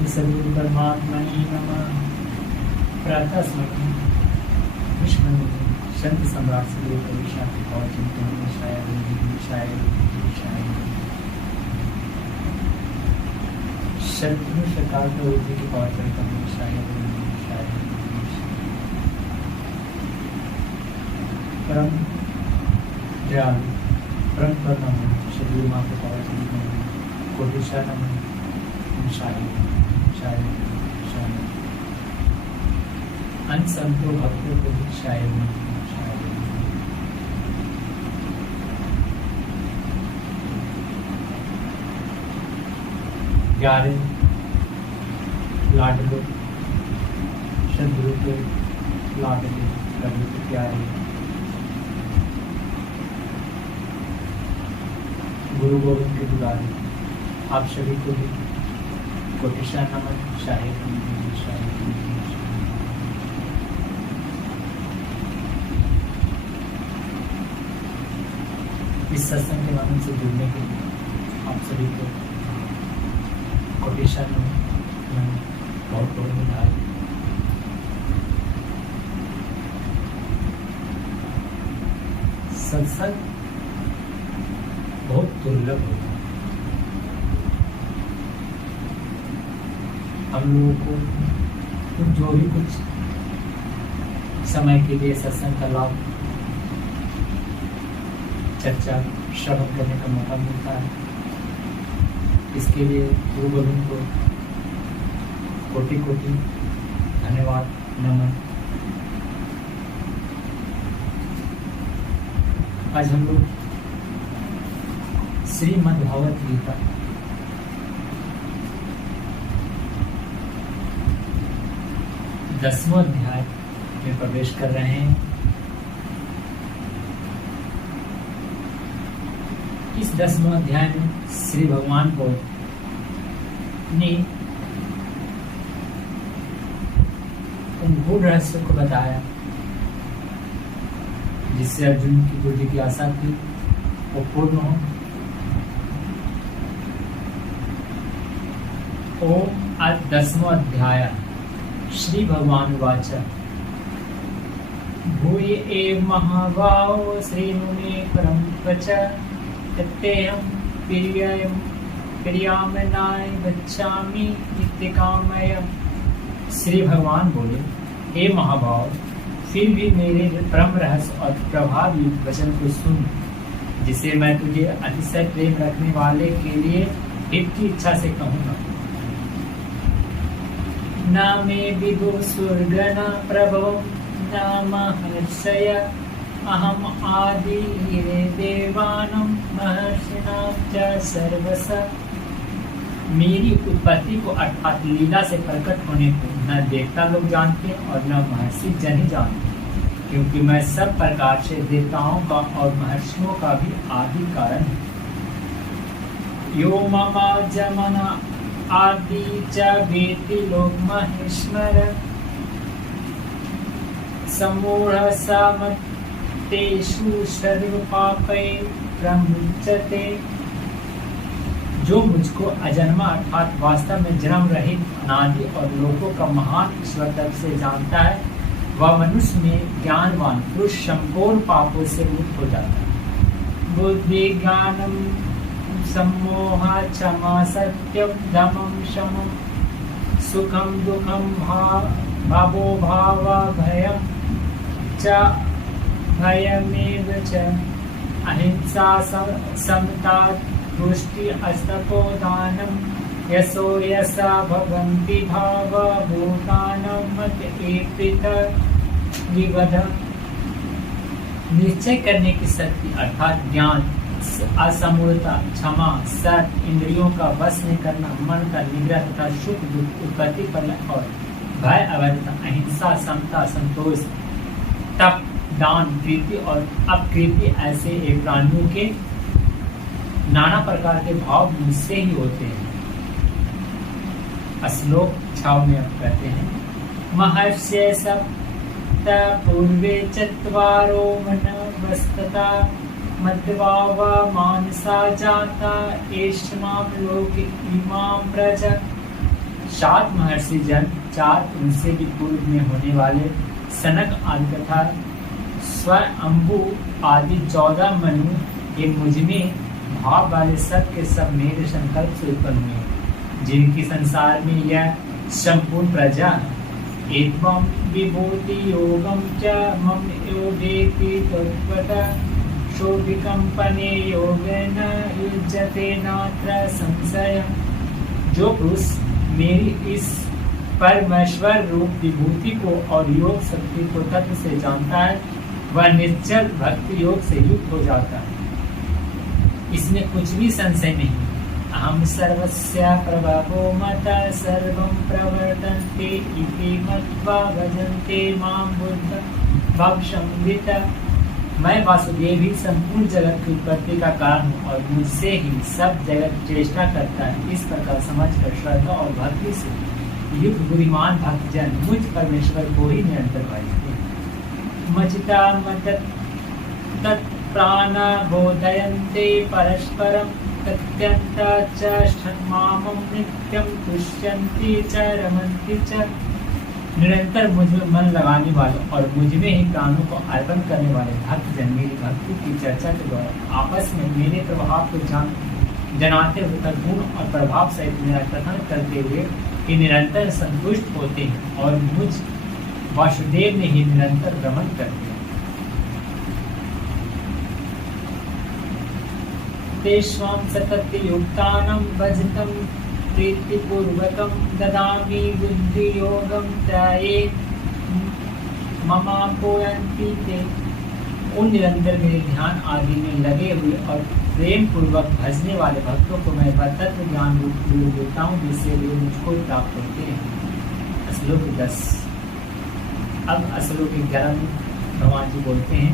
श्री सद्गुरु परमात्मने नमः। प्रातः स्मरण विश्व संत सम्राट श्री कवि शांति और चिंतन शायद शत्रु शकाल के उद्योग की पावर करता शायद परम दयालु परम करुणा श्री माँ के पावर कोटि शरण शायद अन संतो भक्तों को भी शायद 11 लाडलो सदगुरु के लाडले प्रभु के प्यारे गुरु गोविंद के दुलारे आप सभी को भी कोटिशा नमन शायद इस सत्संग के माध्यम से जुड़ने के लिए आप सभी को कोटिशा नमन बहुत बहुत बधाई। सत्संग बहुत दुर्लभ होता है। हम लोगों को जो भी कुछ समय के लिए सत्संग का लाभ चर्चा श्रवण करने का मौका मिलता है, इसके लिए गुरु गोविंद को कोटि कोटि धन्यवाद नमन। आज हम लोग श्रीमद् भागवत गीता दसवां अध्याय में प्रवेश कर रहे हैं। इस 10वें अध्याय में श्री भगवान को ने उन गूढ़ रहस्य को बताया जिससे अर्जुन की जो जिज्ञासा थी वो पूर्ण हो। ओम आज 10वां अध्याय श्री भगवान वाच भूय एव महाभाव श्री मुने परम वच तत्तेयं प्रियामनाय गच्छामि इत्तिकामय। श्री भगवान बोले, हे महाभाव, फिर भी मेरे परम रहस्य और प्रभावी वचन को सुन, जिसे मैं तुझे अतिशय प्रेम रखने वाले के लिए हित की इच्छा से कहूँगा। न मे विदु स्वर्गन प्रभो न महर्षय अहम आदि देवानम महर्षिणां च सर्वस। मेरी उत्पत्ति को अर्थात लीला से प्रकट होने को न देवता लोग जानते और न महर्षि जन ही जानते, क्योंकि मैं सब प्रकार से देवताओं का और महर्षियों का भी आदि कारण हूँ। यो मम जमना आदि च वेति लोक महेश्वर समूढ़ समतेषु सर्व पापै प्रमुच्यते। जो मुझको अजन्मा अर्थात वास्तव में जन्म रहित अनादि और लोकों का महान ईश्वर तक से जानता है, वह मनुष्य में ज्ञानवान पुरुष संपूर्ण पापों से मुक्त हो जाता है। बुद्धि ज्ञानम सम्मोह क्षमा सत्यम दमम शमम सुखम दुखम भावो भाव भयम च भयमेव च अहिंसा समता तुष्टि अस्तपोदानम यशो यशा भवन्ति भाव भूतानं मत एपित विवध। निश्चय करने की शक्ति अर्थात ज्ञान, असमूलता, क्षमा, सत्य, इंद्रियों का वश में करना, मन का निग्रह तथा सुख दुख उत्पत्ति प्रलय और भय अवैधता, अहिंसा, समता, संतोष, तप, दान, प्रीति और अप्रीति ऐसे एक प्राणियों के नाना प्रकार के भाव मुझसे ही होते हैं। श्लोक 6 में अब कहते हैं, महर्षि सप्त पूर्वे चत्वारो मनवस्तता मध्वाव मानसा जाता एष्मां लोक इमां व्रज सात महर्षि जन, चार उनसे भी पूर्व में होने वाले सनक आदि तथा स्वयंभू आदि 14 मनु ये मुझमें भाव वाले सब के सब मेरे संकल्प से उत्पन्न हुए, जिनकी संसार में यह संपूर्ण प्रजा एवं विभूति योगम च मम योगेति तत्वतः शोभिकंपने योगेन युज्यते नात्र संशय। जो पुरुष मेरी इस परमेश्वर रूप विभूति को और योग शक्ति को तत्व से जानता है, वह निश्चल भक्ति योग से युक्त हो जाता है, इसमें कुछ भी संशय नहीं। अहम सर्वस्य प्रभवो मता सर्वं प्रवर्तन्ते इति मत्वा भजन्ते मां बुद्ध भवसंविता। मैं वासुदेव ही संपूर्ण जगत की उत्पत्ति का कारण हूँ और मुझसे ही सब जगत चेष्टा करता है, इस प्रकार समझकर श्रद्धा और भक्ति से युक्त बुद्धिमान भक्तजन मुझ परमेश्वर को ही निरंतर भजते हैं। मचिता मत तत्प्राण बोधयन्ते परस्परं तत्यन्ता च मामं नित्यं तुष्यन्ति च रमन्ति च। निरंतर मुझ में मन लगाने वाले और मुझ में ही प्राणों को अर्पण करने वाले भक्तजन मेरी भक्ति की चर्चा के द्वारा आपस में मेरे प्रभाव को जनाते हुए तद्गुण और प्रभाव सहित मेरा कथन करते हुए कि निरंतर संतुष्ट होते हैं और मुझ वासुदेव ने ही निरंतर रमन करते हैं। तेषां सतत युक्तानां भजतं प्रीतिपूर्वकं ददामि बुद्धियोगं त्राये ममापोयन्ति ते। उन निरंतर मेरे ध्यान आदि में लगे हुए और प्रेम पूर्वक भजने वाले भक्तों को मैं तत्व ज्ञान रूप योग देता हूँ, जिससे वे मुझको प्राप्त होते हैं। श्लोक 10। अब श्लोक 11 में भगवान जी बोलते हैं,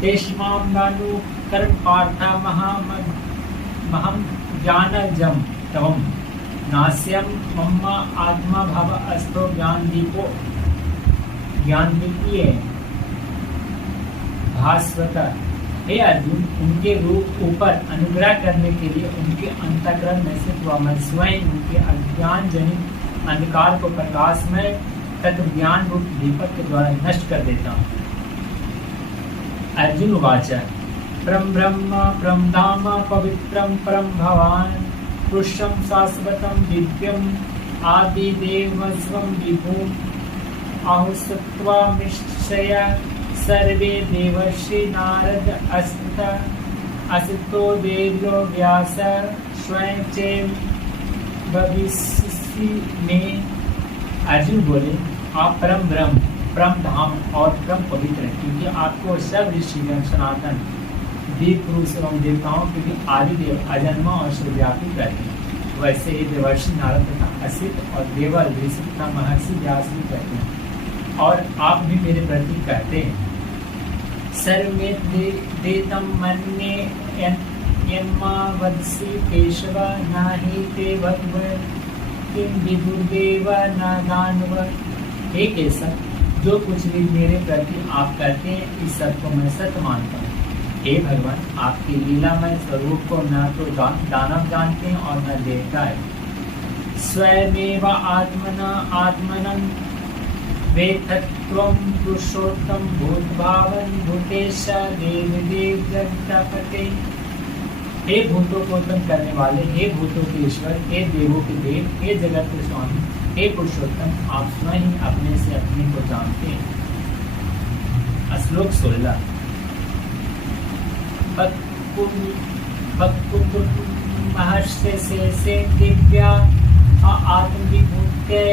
तेषां नानु कर्म पार्था महम ज्ञानजम तवम नास्यम मम्मा आत्मा भाव अस्तो ज्ञान दीपो ज्ञान दीपीय भास्वत। हे अर्जुन, उनके रूप ऊपर अनुग्रह करने के लिए उनके अंतःकरण में से हुआ मैं स्वयं उनके अज्ञान जनित अंधकार को प्रकाशमय तत्व ज्ञान रूप दीपक के द्वारा नष्ट कर देता हूँ। अर्जुन उवाच, परम ब्रह्म परम धाम पवित्रम परम भवान पुरुषं शाश्वतं दिव्यम आदिदेवस्वं विभुम् आहुस्त्वामिश्चय सर्वे देवर्षि नारद असतो देवो व्यास स्वयं चैव भविष्यसि में। अर्जुन बोले, आप परम ब्रह्म परम धाम और परम पवित्र है, क्योंकि आपको सब ऋषिगण सनातन देव पुरुष एवं देवताओं के भी आदिदेव अजन्मा और सर्वव्यापी कहते हैं। वैसे ही देवर्षि नारद तथा असित और देवर ऋषि तथा महर्षि व्यास भी कहते हैं, और आप भी मेरे प्रति कहते हैं। सर्वे देतम मन्ये यन्मा वदसि केशव नाहि ते भगवन् किं विदुर्देव न दानव। हे केशव, जो कुछ भी मेरे प्रति आप कहते हैं, इस सब को मैं सत्य मानता हूँ। हे भगवान, आपकी लीलामय स्वरूप को न तो दानव जानते हैं और न देवता है। स्वयमेव आत्मनं वेत्थत्वं पुरुषोत्तम भूतभावं भूतेश देवदेव जगत्पते। हे भूतों को उत्पन्न करने वाले, हे भूतों के ईश्वर, हे देवों के देव, हे जगत के स्वामी, हे पुरुषोत्तम, आप स्वयं ही अपने से अपने को जानते हैं। श्लोक 16। महर्षि से दिव्या आत्मविभूते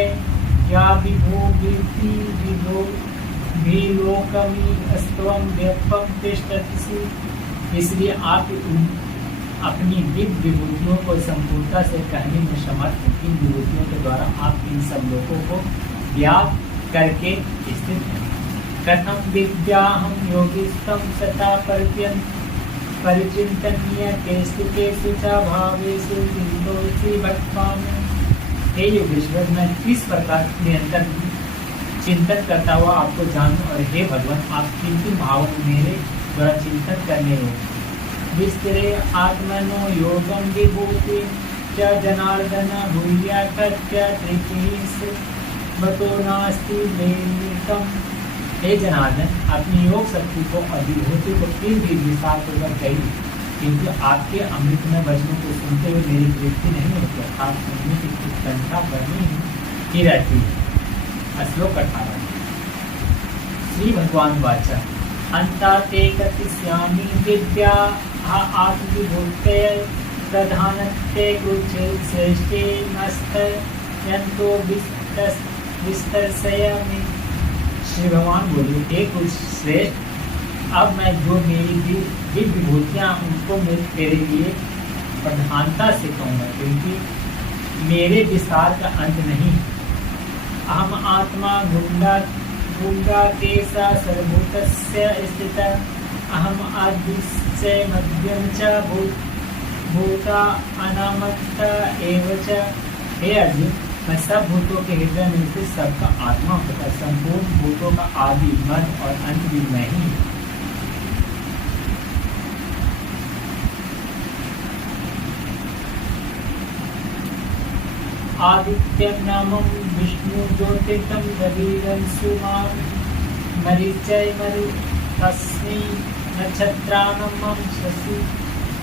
या विभूति विलोकमी अस्त्वं व्यापक तिष्ठति। इसलिए आप अपनी दिव्य विभूतियों को संपूर्णता से कहने में समर्थ हैं। इन विभूतियों के द्वारा आप इन सब लोगों को व्याप्त करके स्थित हैं। कथम विद्याहम योगिस्तम सता परिचिंतनीय केस्तुकेषु च भावेषु विन्दोषि भक्त्वामि। हे योगेश्वर, मैं किस प्रकार निरंतर चिंतन करता हुआ आपको जानूं, और हे भगवान, आप किन किन भावों में मेरे द्वारा चिंतन करने हो। विस्तरे आत्मनो योगम विभूति च जनार्दन भूया तच्च त्रिकिंस बतो नास्ति लेलितम। हे जनार्दन, अपनी योग शक्ति को अधिभूति को फिर भी विस्तार पूर्वक कही, किंतु आपके अमृतमय वचनों को सुनते हुए मेरी तृप्ति नहीं होती, आप सुनने की उत्कंठा बनी ही रहती है। श्लोक 18। श्री भगवान वाचा अंता ते कतिस्यामि विद्या आत्मविभूते प्रधानत्ते गुरुचे श्रेष्ठे नस्त यंतो विस्तरसयामि। श्री भगवान बोले, हे कुछ श्रेष्ठ, अब मैं जो मेरी दिव्य विभूतियाँ उनको मैं तेरे लिए प्रधानता से कहूँगा, क्योंकि मेरे विस्तार का अंत नहीं। अहम आत्मा गुंडा केसा सर्वभूतस्य स्थित अहम आदिश्च मध्यम च भूता अनामत एव च। हे अर्जुन, मैं सब भूतों के हृदय में स्थित सबका आत्मा तथा संपूर्ण भूतों का आदि मध्य और अंत भी मैं ही। आदित्यम नामम विष्णु ज्योतिर्गम रविरं सुमाम मरीचय मरु तस्मै नक्षत्रानमं शशि।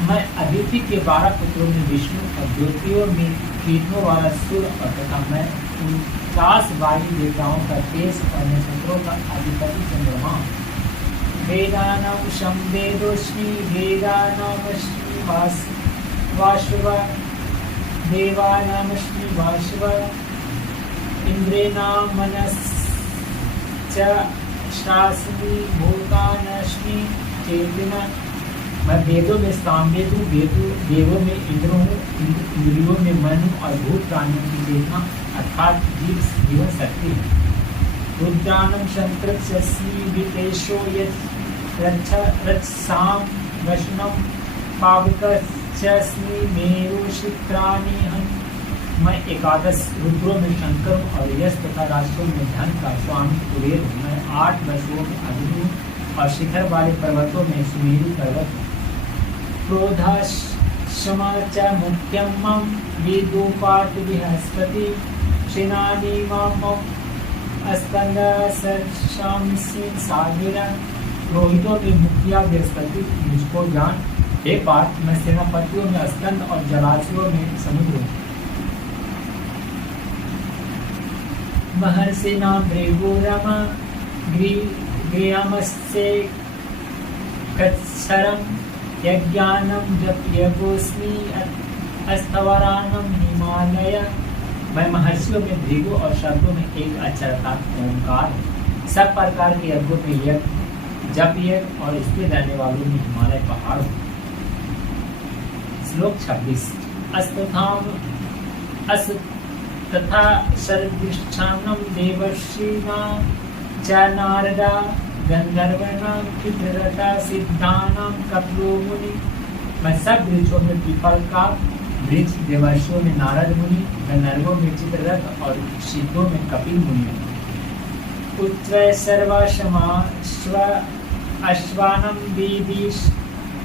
मैं अदिति के 12 पुत्रों में विष्णु और ज्योतियों में किरणों वाला सूर्य और तथा मैं 49 वायु देवताओं का तेज और नक्षत्रों का अधिपति चंद्रमा। वेदानां संवेदोस्मि वेदानामस्मि वासव देवानामस्मि वासव इंद्रेणां मनश्च शास्मि भूतानास्मि चेतना। मैं वेदों में सामवेद हूँ, देवों में इंद्र हूँ, इंद्रियों में मन हूँ और भूत प्राणियों की चेतना अर्थात जीवन शक्ति है। रुद्राणं संतृप्स्मि विदेशो यत्साम वैष्णव पावकस्मि मेरुशिखराणि हम। मैं 11 रुद्रों में शंकर हूँ और यश तथा राष्ट्रों में धन का स्वामी कुबेर हूँ। मैं 8 वसुओं में अग्नि हूँ और शिखर वाले पर्वतों में सुमेरु पर्वत हूँ। क्रोधाश्रमा च मुख्यं मम विदुपात बृहस्पति सेनानी मम स्कंद सरशांसि सागिरा। रोहितों में मुखिया बृहस्पति मुझको जान। हे पार्थ, मैं सेनापतियों में स्कंद और जलाशयों में समुद्र हूँ। महर्षि नाम भृगुरमा गृहमस्य कच्छरम यज्ञानम जप्यगोस्मि अस्थवरानम हिमालय। मैं महर्षियों में भृगु और शब्दों में एक अक्षर था ओंकार। सब प्रकार के यज्ञों में यज्ञ जप यज्ञ और इसके रहने वालों में हिमालय पहाड़। श्लोक 26। तथा सर्वधिष्ठानं देवर्षिणां च नारदा गंधर्वाणां चित्ररथा सिद्धानां कपिलो मुनि। मैं सब वृक्षों में पीपल का वृक्ष, देवर्षियों में नारद मुनि, गंधर्वों में चित्ररथ और सिद्धों में कपिल मुनि। पुत्र सर्वशमाश्व अश्वानं दीदीश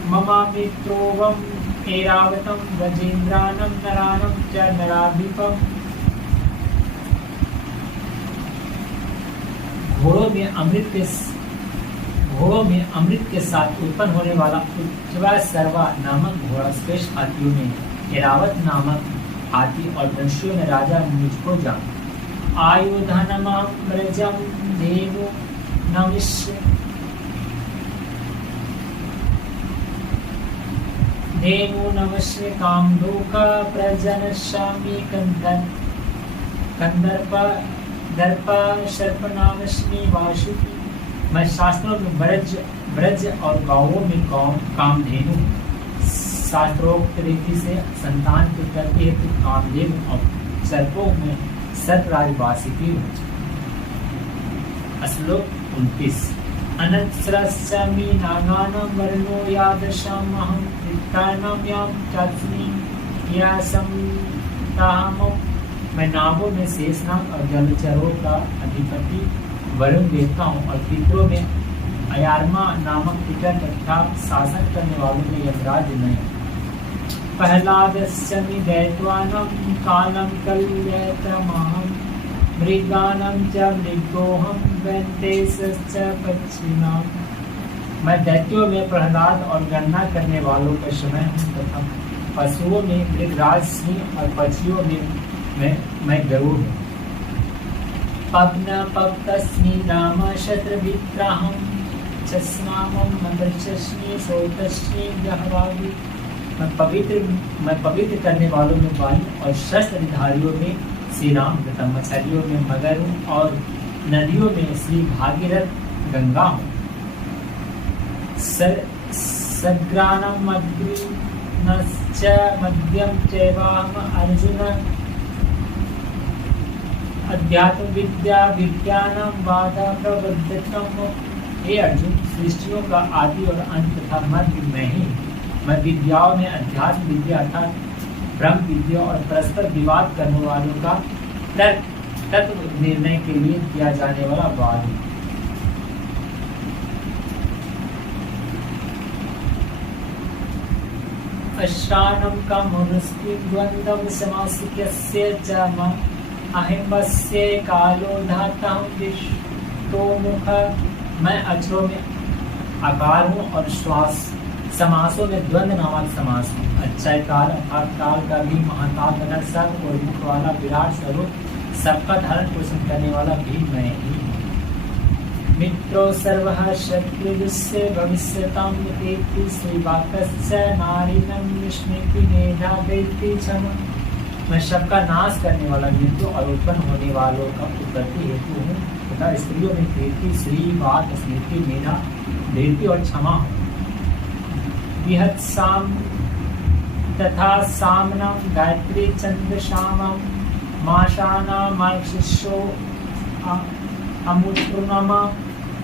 ममा मित्रोवम ऐरावतम गजेन्द्रानं नरानं च नराधिपम। घोड़ों में अमृत के साथ उत्पन्न होने वाला उच्चवा सर्वा नामक घोड़ा श्रेष्ठ हाथियों में ऐरावत नामक हाथी और वंशियों में राजा मुझको जान। आयुधनमृजम धेनु नमिष्य धेनु नमस्ये कामधुक प्रजनश्यामि कंदर्प दर्प सर्पनामस्मि वासुकी। मैं शास्त्रों में ब्रज और गाँवों में कामधेनु, शास्त्रोक्त रीति से संतान के प्रति हेतु कामधेनु और सर्पों में सर्पराज वासुकी हूँ। श्लोक 29। अनंतस्रस्मि नागानां वर्णो यादृशमहं वृत्तानां यां चास्मि यासंताहम्। मैं नागों में शेषनाग और जलचरों का अधिपति वरुण देवता हूँ और पितरों में अयारमा नामक पितर तथा शासन करने वालों में यमराज मैं हूँ। प्रह्लादस्य दैत्वानं कालं कल्यतमहं मृगानं च मृगोऽहं वेङ्कटेशश्च पक्षिणाम्। मैं दैत्यों में प्रहलाद और गणना करने वालों का समय हूँ तथा पशुओं में मृगराज सिंह और पक्षियों में मैं गरुड़ हूँ। पवन पप्तस्मि नाम शत्रविग्रहं चस्नामं मदर्शस्मि सोतस्मि जहवागी। मैं पवित्र करने वालों में वायु और शस्त्रधारियों में श्री राम तथा मछलियों में मगर हूँ और नदियों में श्री भागीरथ गंगा हूँ। सग्रानं अग्निश्च मध्यम चैवाहम् अर्जुन अध्यात्म विद्या विज्ञानम बाधा प्रबद्धतम। हे अर्जुन, सृष्टियों का आदि और अंत तथा मध्य में ही मैं विद्याओं में अध्यात्म विद्या अर्थात ब्रह्म विद्या और परस्पर विवाद करने वालों का तत्व निर्णय के लिए किया जाने वाला वाद। अश्रानं कामनुस्ति द्वन्द्वं समासिकस्य च मम अहिंबस्य कालो धाता विष्टो मुख। मैं अक्षरों में आकार हूँ और श्वास समासों में द्वंद्व नामक समास हूँ। अक्षय काल अर्थात काल का भी महाकाल तथा सर्व और मुख वाला विराट स्वरूप सबका धारण पोषण करने वाला भी मैं ही हूँ। मित्रो सर्वः शत्रुस्य भविष्यतां यतेति श्रीवाक्यस्य नारिणं विस्मृति मेधा दैत्य क्षम। मैं सबका नाश करने वाला मृत्यु और उत्पन्न होने वालों का उत्पत्ति हेतु हूँ तथा स्त्रियों में कीर्ति श्री वाक स्मृति मेधा दैत्य और क्षमा हूँ। विहत्साम तथा सामनं गायत्री चंद्रशामं माशाना मार्गशिष्यो अमुत्रुनमा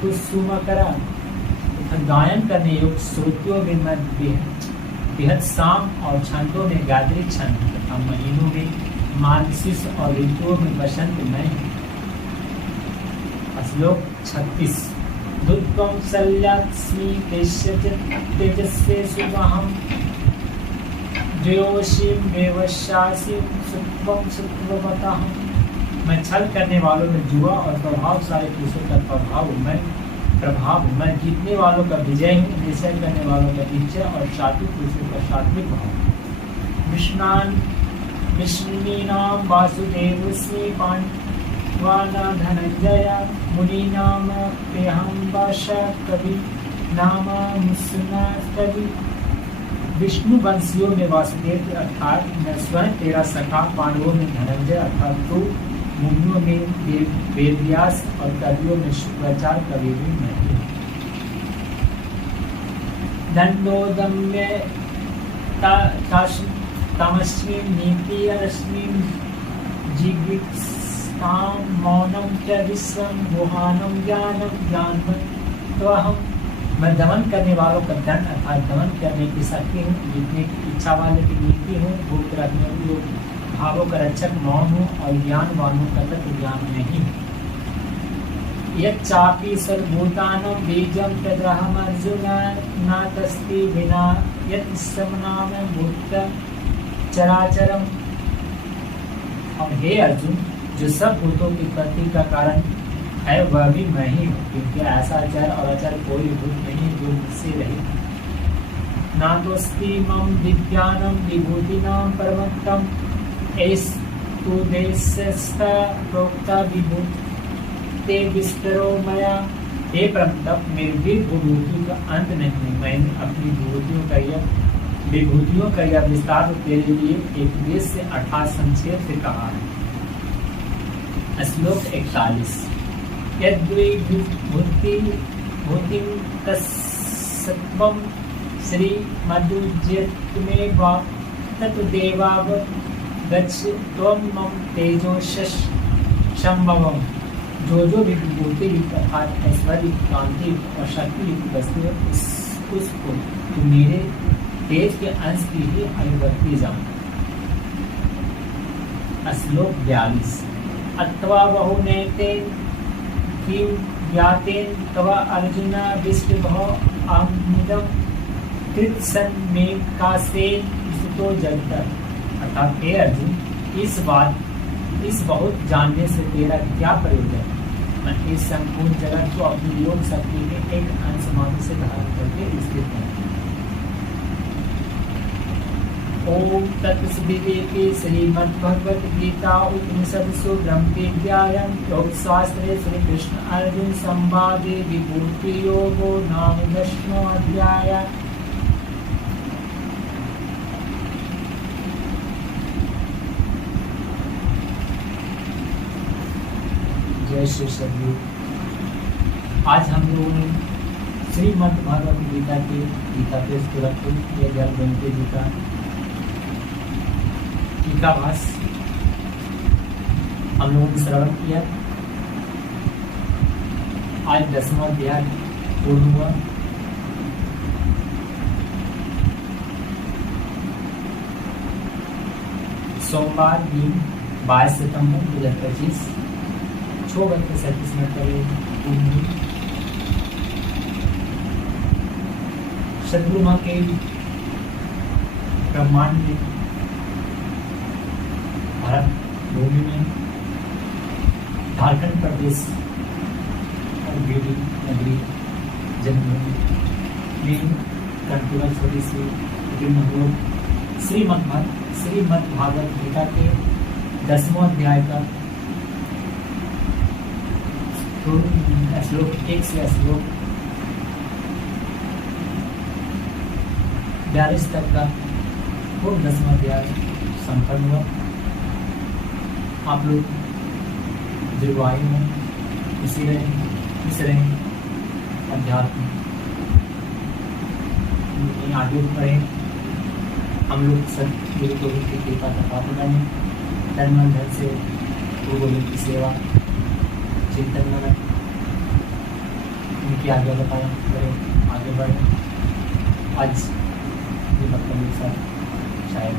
कुसुमकरा। गायन करने योग्य श्रुतियों में मैं बेहद साम और छंदों में गायत्री छंद तथा महीनों में मार्गशीर्ष और ऋतुओं में बसंत में। श्लोक 36। दुर्गम शल्यास्मि तेजस्से शुभहं ज्योतिषीं देवशासीं सुत्वं सुत्ववतः। मैं छल करने वालों में जुआ और प्रभावशाली पुरुषों का प्रभाव मैं जीतने वालों का विजय हूँ, निश्चय करने वालों का निश्चय और सात्विक पुरुषों का सात्विक भाव। विष्णुनां वासुदेवस्मि पाण्डवानां धनंजय मुनीनां प्रियं वश कवि नाम मुस्ना कवि। विष्णु वंशियों में वासुदेव अर्थात मैं स्वयं तेरा सखा, पांडवों में धनंजय अर्थात तू, मुनियों में वेदव्यास और कवियों में शुक्राचार्य कवि भी नहीं। दंडोदम्य तमस्मी नीति रश्मि जिगीषां मौनं च विश्वं गुहानं ज्ञानं ज्ञानवत्त्वहम्। मैं दमन करने वालों का दंड अर्थात दमन करने की शक्ति हूँ, जीतने की इच्छा वाले की नीति हूँ, भूख रखने की भावों का रक्षक मौन हूँ और ज्ञानवानों का तत्व ज्ञान नहीं। यच्चापि सर्वभूतानां बीजं तदहम् अर्जुन न तस्ति विना यत्समनाम भूत चराचरम्। और हे अर्जुन, जो सब भूतों की उत्पत्ति का कारण है वह भी मैं ही हूँ, क्योंकि ऐसा जड़ और अचर कोई भूत नहीं जो मुझसे रहित। नातोस्ति मम विज्ञानं विभूतिनां परमत्तम एस्तु देशस्था प्रोक्ता विभूते विस्तरो मया। हे परमतप, मेरी विभूतियों का अंत नहीं, मैंने अपनी विभूतियों का यह विस्तार तेरे लिए एक देश से अर्थात संक्षेप से कहा है। श्लोक 41। यद्विभूतिं तत्सत्त्वं श्रीमदुज्यत्मे वा तत्देवावगच्छ त्वं मम तेजोशंभवम्। जो विभूति अर्थात ऐश्वर्य कांति और शक्ति वस्तु है उसको तू मेरे तेज के अंश की ही अनुवर्ती जान। श्लोक 42। अथवा बहुनैतेन किं ज्ञातेन तव अर्जुन विष्णुभो अहमिदं कृत्सन्मेकासेन तो जगत, अर्थात हे अर्जुन, इस बहुत जानने से तेरा क्या प्रयोजन? मैं इस संपूर्ण जगत को अपनी योग शक्ति के एक अंश मात्र से धारण करके स्थित है। ओम तत्सदिति श्रीमद्भगवत गीता उपनिषदसु ब्रह्म विद्यायां योगशास्त्रे श्री कृष्ण अर्जुन संवादे विभूति योगो नाम 10वां अध्याय। जय श्री सद्गुरु। आज हम लोगों ने श्रीमद् भागवत गीता के गीता प्रेस गोरखपुर या ज्ञान गणपति जी का टीकाभास हम लोगों ने श्रवण किया। आज 10वां अध्याय पूर्ण हुआ। सोमवार दिन 22 सितंबर 2025 6:37 पर पूर्ण। सद्गुरु मां के ब्रह्मांड में भारत भूमि में झारखंड प्रदेश और गिरी नगरी जन्मभूमि में कंटिन्यूअस छोटी सी हम लोग श्रीमद् भागवत गीता के 10वां अध्याय का श्लोक 1 से श्लोक 42 तक का पूर्ण 10वां अध्याय संपन्न हुआ। आप लोग दीर्घायु में इसी रहे अध्यात्म आगे बढ़े। हम लोग सब गुरु गोविंद की कृपा का पात्र बने। तन मन धन से गुरु गोविंद की सेवा चिंतन में उनकी आज्ञा का पालन करें, आगे बढ़े। आज ये मतलब के साथ शायद